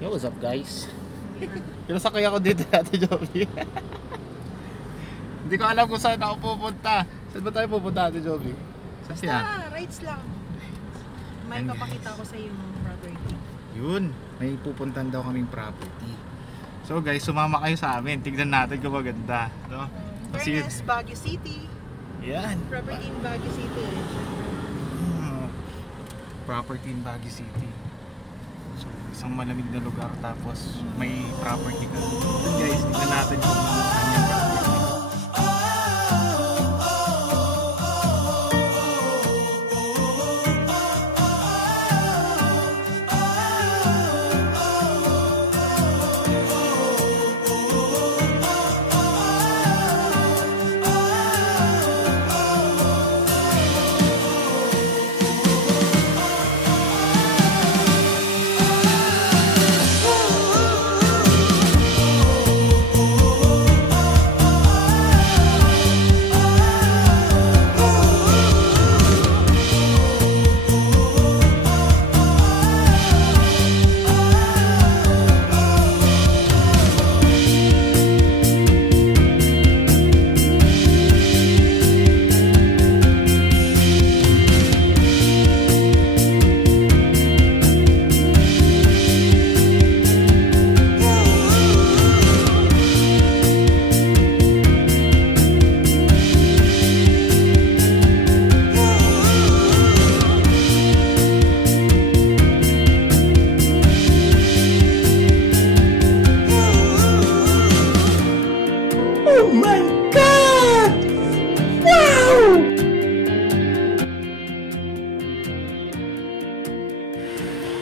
Yo, what's up guys? Pinasakay ako dito Ate Joby. Hindi ko alam kung saan ako pupunta. Saan ba tayo pupunta Ate Joby? Basta, rides lang. May papakita ko sa iyo ng property. Yun, may pupuntan daw kaming property. So guys, sumama kayo sa amin. Tignan natin kung maganda. No? Fairness, Baguio City. Yan. Property in Baguio City. Property in Baguio City. So, isang malamig na lugar tapos may property ka. So guys, tignan natin kung saan yung property.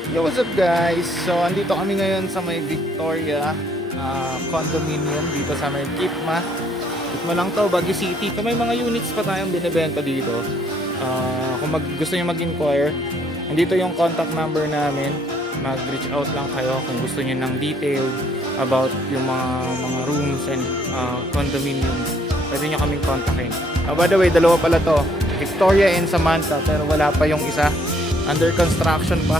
Yo, what's up guys? So, andito kami ngayon sa may Victoria condominium dito sa may Kipma. Kipma lang to, Baguio City. So, may mga units pa tayong binibenta dito. Kung gusto nyo mag-inquire, andito yung contact number namin. Mag-reach out lang kayo kung gusto nyo ng detail about yung mga rooms and condominium. Pwede nyo kaming kontakin. By the way, dalawa pala to. Victoria and Samantha, pero wala pa yung isa. Under construction pa.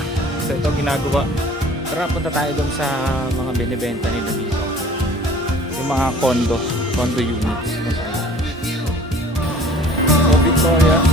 So ito ginagawa. Tara, punta tayo doon sa mga binibenta nila dito. Yung mga condo units. So Victoria.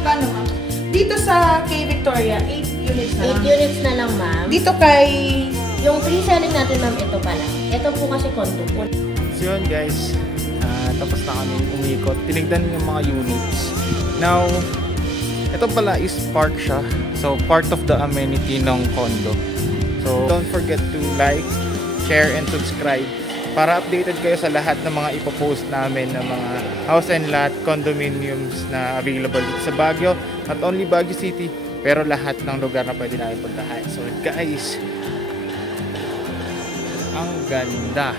magkano ma'am? Dito sa kay Victoria, 8 units na 8 lang. units na lang, ma'am. Dito kay... Yung free selling natin, ma'am, ito pala. Ito po kasi condo po. So yun guys, tapos na kami umikot. Tinignan yung mga units. Now, ito pala is park siya. So, part of the amenity ng condo. So, don't forget to like, share, and subscribe para updated kayo sa lahat ng mga ipopost namin ng mga house and lot, condominiums na available dito sa Baguio. Not only Baguio City, pero lahat ng lugar na pwede namin puntahan. So, guys, ang ganda.